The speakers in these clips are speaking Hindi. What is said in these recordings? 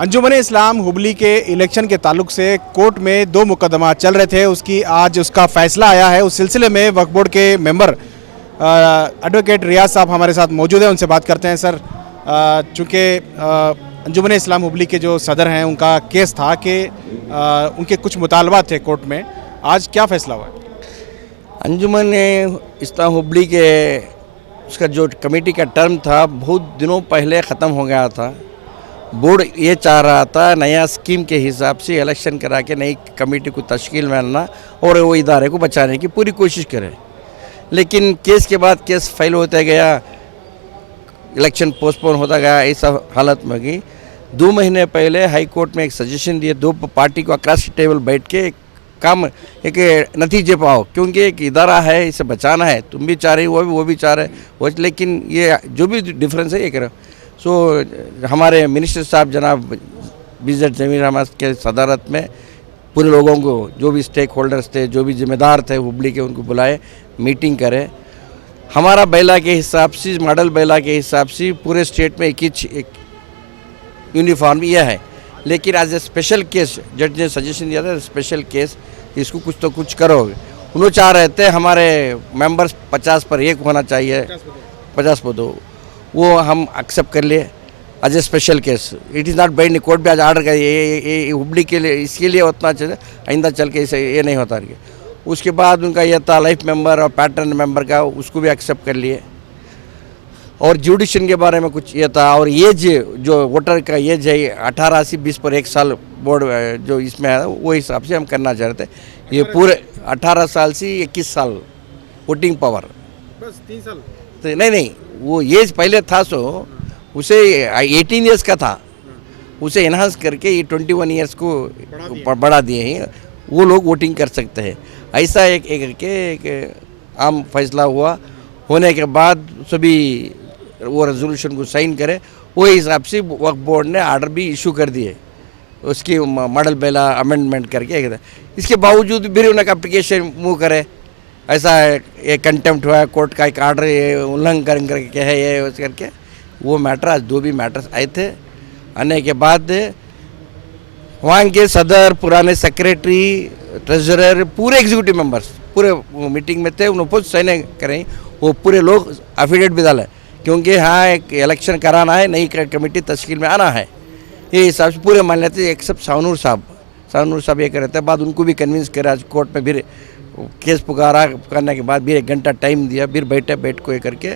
अंजुमन इस्लाम हुबली के इलेक्शन के ताल्लुक से कोर्ट में दो मुकदमा चल रहे थे, उसकी आज उसका फैसला आया है। उस सिलसिले में वक्फ बोर्ड के मेंबर एडवोकेट रियाज साहब हमारे साथ मौजूद हैं, उनसे बात करते हैं। सर, चूँकि अंजुमन इस्लाम हुबली के जो सदर हैं उनका केस था कि उनके कुछ मुतालबात थे कोर्ट में, आज क्या फैसला हुआ? अंजुमन इस्लाम हुबली के उसका जो कमेटी का टर्म था बहुत दिनों पहले ख़त्म हो गया था। बोर्ड ये चाह रहा था नया स्कीम के हिसाब से इलेक्शन करा के नई कमेटी को तश्कील में लाना और वो इदारे को बचाने की पूरी कोशिश करे, लेकिन केस के बाद केस फाइल होता गया, इलेक्शन पोस्टपोन होता गया। ऐसा हालत में गई। 2 महीने पहले हाई कोर्ट में एक सजेशन दिए, दो पार्टी को अक्रॉस टेबल बैठ के काम एक नतीजे पाओ, क्योंकि एक इदारा है, इसे बचाना है। तुम भी चाह रही, वो भी चाह रहे, लेकिन ये जो भी डिफरेंस है ये करो। सो हमारे मिनिस्टर साहब जनाब बिजट जमीर अहमद के सदारत में पूरे लोगों को, जो भी स्टेक होल्डर्स थे, जो भी जिम्मेदार थे हुबली के, उनको बुलाए, मीटिंग करे। हमारा बैला के हिसाब से, मॉडल बैला के हिसाब से पूरे स्टेट में एक यूनिफॉर्म यह है, लेकिन एज ए स्पेशल केस जज ने सजेशन दिया था, स्पेशल केस इसको कुछ तो कुछ करोगे। उन्होंने चाह रहे थे हमारे मेंबर्स 50 पर 1 होना चाहिए, 50 पर 2, वो हम एक्सेप्ट कर लिए as a special case. It is not binding. Court भी आज ऑर्डर कर ये हुबली के लिए, इसके लिए उतना चाहिए, आइंदा चल के इसे ये नहीं होता रही। उसके बाद उनका यह था लाइफ मेंबर और पैटर्न मेंबर का, उसको भी एक्सेप्ट कर लिए। और जुडिशन के बारे में कुछ ये था, और एज जो वोटर का एज है 18 से 20 पर 1 साल बोर्ड जो इसमें है वो हिसाब से हम करना चाह रहे थे। ये पूरे 18 साल से 21 साल वोटिंग पावर, बस 3 साल तो नहीं, वो एज पहले था, सो उसे 18 ईयर्स का था, उसे इन्हांस करके ये 21 ईयर्स को बढ़ा दिए हैं। वो लोग वोटिंग कर सकते हैं। ऐसा एक आम फैसला हुआ। होने के बाद सभी वो रेजोल्यूशन को साइन करे, वो हिसाब से वक्फ बोर्ड ने आर्डर भी इशू कर दिए, उसकी मॉडल बेला अमेंडमेंट करके। इसके बावजूद भी उन्हें एप्लीकेशन मूव करे, ऐसा है ये कंटेम्प्ट हुआ है, कोर्ट का एक आर्डर उल्लंघन करके है ये उस करके। वो मैटर आज 2 भी मैटर्स आए थे। आने के बाद वहाँ के सदर, पुराने सेक्रेटरी, ट्रेजरर, पूरे एग्जीक्यूटिव मेंबर्स पूरे मीटिंग में थे। उन्होंने बहुत साइन करें, वो पूरे लोग एफिडेविट भी डाले, क्योंकि हाँ एक इलेक्शन कराना है, नई कमेटी तश्कील में आना है, ये हिसाब से पूरे मान लेते। एक सब शाहनूर साहब ये कर रहे थे। बाद उनको भी कन्विंस करा, आज कोर्ट में फिर केस पुकारने के बाद भी 1 घंटा टाइम दिया, फिर बैठ को ये करके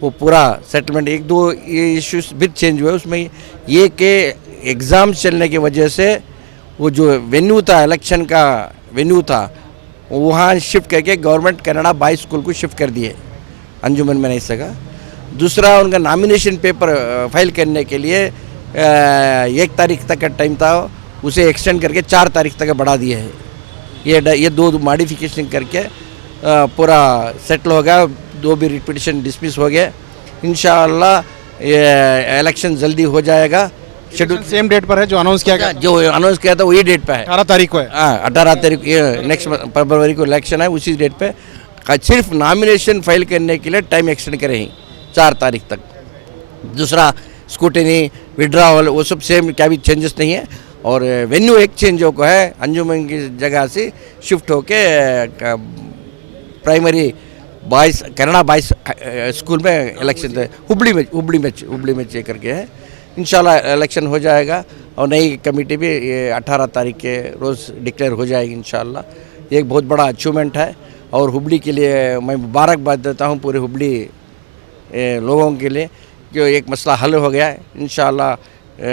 वो पूरा सेटलमेंट। 1-2 ये इश्यूज भी चेंज हुए उसमें, ये कि एग्ज़ाम चलने की वजह से वो जो वेन्यू था, इलेक्शन का वेन्यू था, वहाँ शिफ्ट करके गवर्नमेंट कनाडा बॉयज़ स्कूल को शिफ्ट कर दिए, अंजुमन में नहीं सका। दूसरा, उनका नॉमिनेशन पेपर फाइल करने के लिए 1 तारीख तक का टाइम था, उसे एक्सटेंड करके 4 तारीख तक बढ़ा दिए है। ये 2 मॉडिफिकेशन करके पूरा सेटल हो गया। 2 भी रिपीटिशन डिसमिस हो गए। इंशाअल्लाह ये इलेक्शन जल्दी हो जाएगा। शेड्यूल सेम डेट पर है जो अनाउंस किया गया, जो अनाउंस किया था वही डेट पे है, 18 तारीख को है। हाँ, 18 तारीख नेक्स्ट फरवरी को इलेक्शन है, उसी डेट पे। सिर्फ नॉमिनेशन फाइल करने के लिए टाइम एक्सटेंड करें 4 तारीख तक। दूसरा, स्कूटनी, विड्रॉवल, वो सब सेम, क्या भी चेंजेस नहीं है। और वेन्यू एक चेंज हो है, अंजुमन की जगह से शिफ्ट होके primary boys Canada boys school में इलेक्शन थे, हुबली में चेक करके है। इंशाल्लाह इलेक्शन हो जाएगा और नई कमेटी भी 18 तारीख के रोज़ डिक्लेयर हो जाएगी इंशाल्लाह। ये एक बहुत बड़ा अचीवमेंट है और हुबली के लिए मैं मुबारकबाद देता हूँ, पूरे हुबली लोगों के लिए, जो एक मसला हल हो गया है। इंशाल्लाह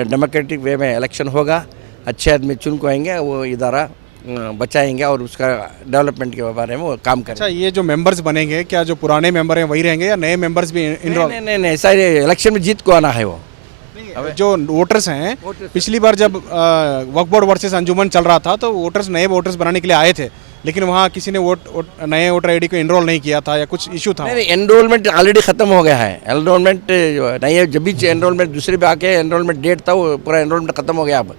डेमोक्रेटिक वे में इलेक्शन होगा, अच्छे आदमी चुन को आएंगे, वो इदारा बचाएंगे और उसका डेवलपमेंट के बारे में वो काम करेंगे। अच्छा, ये जो मेंबर्स बनेंगे, क्या जो पुराने मेंबर हैं वही रहेंगे या नए मेंबर्स भी इनरोल? नहीं, ऐसा इलेक्शन में जीत को आना है। वो जो वोटर्स हैं, पिछली बार जब वक्फ बोर्ड वर्सेस अंजुमन चल रहा था तो वोटर्स नए वोटर्स बनाने के लिए आए थे, लेकिन वहाँ किसी ने नए वोटर आईडी को इनरोल नहीं किया था या कुछ इशू था? नहीं, एनरोलमेंट ऑलरेडी ख़त्म हो गया है। एनरोलमेंट नहीं है, जब भी एनरोलमेंट दूसरे पे आके एनरोलमेंट डेट था, वो पूरा एनरोलमेंट ख़त्म हो गया। अब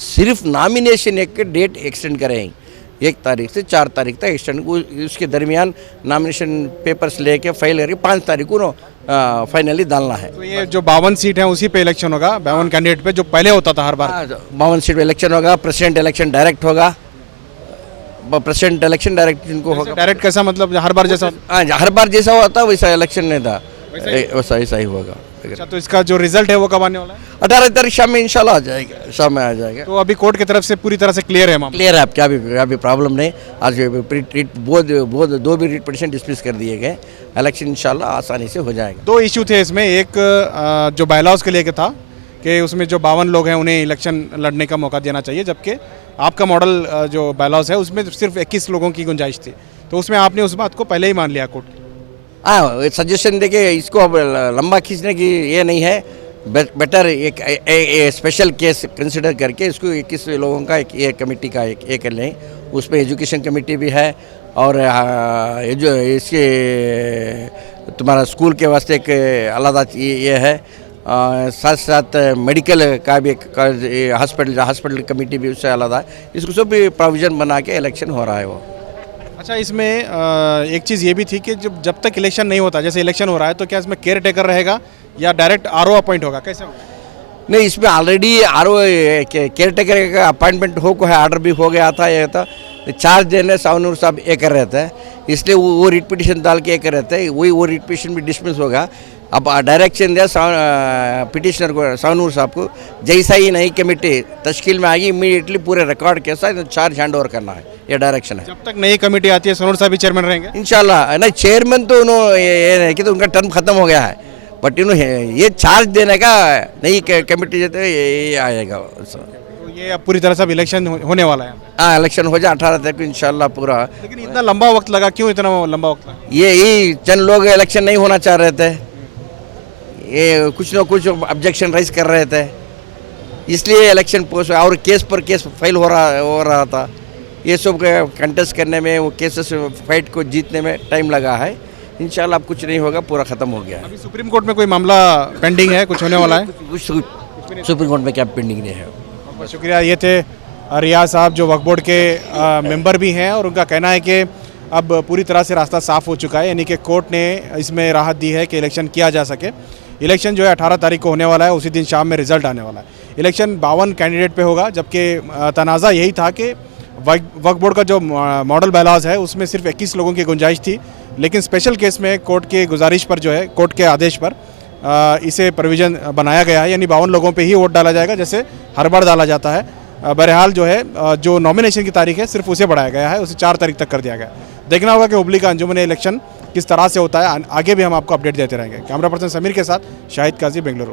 सिर्फ नॉमिनेशन एक डेट एक्सटेंड करें, 1 तारीख से 4 तारीख तक एक्सटेंड, उसके दरमियान नॉमिनेशन पेपर्स लेके फाइल करके 5 तारीख को फाइनली डालना है। तो ये जो 52 सीट है उसी पे इलेक्शन होगा, 52 कैंडिडेट पे, जो पहले होता था हर बार? 52 सीट पे इलेक्शन होगा। प्रेसिडेंट इलेक्शन डायरेक्ट होगा, प्रेसिडेंट इलेक्शन डायरेक्ट जिनको होगा। डायरेक्ट कैसा मतलब हर बार जैसा? हाँ, हर बार जैसा होता है वैसा इलेक्शन नहीं था, वैसा ही होगा। अच्छा, तो इसका जो रिजल्ट है वो कब आने वाला है? 18 तारीख शाम में इंशाल्लाह आ जाएगा, शाम में आ जाएगा। तो अभी कोर्ट की तरफ से पूरी तरह से क्लियर है मामला? क्लियर है, आप क्या भी प्रॉब्लम नहीं। आज दो भी रिट पिटीशन डिस्मिस कर दिए गए, इलेक्शन इंशाल्लाह आसानी से हो जाएगा। 2 इशू थे इसमें, एक जो बायलॉज के लिए था कि उसमें जो 52 लोग हैं उन्हें इलेक्शन लड़ने का मौका देना चाहिए, जबकि आपका मॉडल जो बायलॉज है उसमें सिर्फ 21 लोगों की गुंजाइश थी, तो उसमें आपने उस बात को पहले ही मान लिया कोर्ट? हाँ, सजेशन देके इसको अब लंबा खींचने की ये नहीं है, बेटर एक स्पेशल केस कंसिडर करके इसको 21 लोगों का एक कमेटी का एक लें। उसमें एजुकेशन कमेटी भी है और जो इसके तुम्हारा स्कूल के वास्ते एक अलग ये है, साथ साथ मेडिकल का भी एक हॉस्पिटल कमेटी भी उससे अलग है। इसको सब भी प्रोविज़न बना के इलेक्शन हो रहा है वो। अच्छा, इसमें एक चीज़ ये भी थी कि जब तक इलेक्शन नहीं होता, जैसे इलेक्शन हो रहा है, तो क्या इसमें केयर टेकर रहेगा या डायरेक्ट आरओ अपॉइंट होगा, कैसे होगा? नहीं, इसमें ऑलरेडी आरओ केयर टेकर का अपॉइंटमेंट हो को है, ऑर्डर भी हो गया था। ये था चार्ज देने सावनूर साहब ये कर रहे थे, इसलिए वो रिट पिटीशन डाल के कर रहे थे, वो रिट पिटीशन भी डिसमिस होगा। अब डायरेक्शन दिया पिटिशनर को, सावनूर साहब को, जैसा ही नई कमेटी तश्कील में आएगी इमीडिएटली पूरे रिकॉर्ड के साथ चार्ज हैंड ओवर करना है, ये डायरेक्शन है। जब तक नई कमेटी आती है सोनूर साहब ही चेयरमैन रहेंगे इंशाल्लाह। नहीं, चेयरमैन तो उन्होंने ये नहीं कि तो उनका टर्म खत्म हो गया है, बट ये चार्ज देने का नई कमेटी जो ये आएगा। तो ये अब पूरी तरह से अब इलेक्शन होने वाला है? हाँ, इलेक्शन हो जाए 18 तक इंशाल्लाह पूरा। लेकिन इतना लंबा वक्त लगा, क्यों इतना लंबा वक्त लगा? ये चंद लोग इलेक्शन नहीं होना चाह रहे थे, ये कुछ ना कुछ ऑब्जेक्शन राइज कर रहे थे, इसलिए इलेक्शन पोस्ट और केस पर केस फाइल हो रहा था। ये सब कंटेस्ट करने में, वो केसेस फाइट को जीतने में टाइम लगा है। इंशाल्लाह अब कुछ नहीं होगा, पूरा ख़त्म हो गया है। अभी सुप्रीम कोर्ट में कोई मामला पेंडिंग है, कुछ होने वाला है? कुछ सुप्रीम कोर्ट में क्या पेंडिंग नहीं है। बहुत शुक्रिया। ये थे रियाज साहब, जो वक्फ बोर्ड के मेंबर भी हैं, और उनका कहना है कि अब पूरी तरह से रास्ता साफ हो चुका है, यानी कि कोर्ट ने इसमें राहत दी है कि इलेक्शन किया जा सके। इलेक्शन जो है 18 तारीख को होने वाला है, उसी दिन शाम में रिजल्ट आने वाला है। इलेक्शन 52 कैंडिडेट पे होगा, जबकि तनाज़ा यही था कि वक्फ बोर्ड का जो मॉडल बायलॉज है उसमें सिर्फ 21 लोगों की गुंजाइश थी, लेकिन स्पेशल केस में कोर्ट की गुजारिश पर जो है, कोर्ट के आदेश पर इसे प्रोविज़न बनाया गया है, यानी 52 लोगों पे ही वोट डाला जाएगा जैसे हर बार डाला जाता है। बहरहाल जो है जो नॉमिनेशन की तारीख है सिर्फ उसे बढ़ाया गया है, उसे 4 तारीख तक कर दिया गया है। देखना होगा कि हुबली का अंजुमन इलेक्शन किस तरह से होता है, आगे भी हम आपको अपडेट देते रहेंगे। कैमरा पर्सन समीर के साथ शाहिद काजी, बेंगलुरु।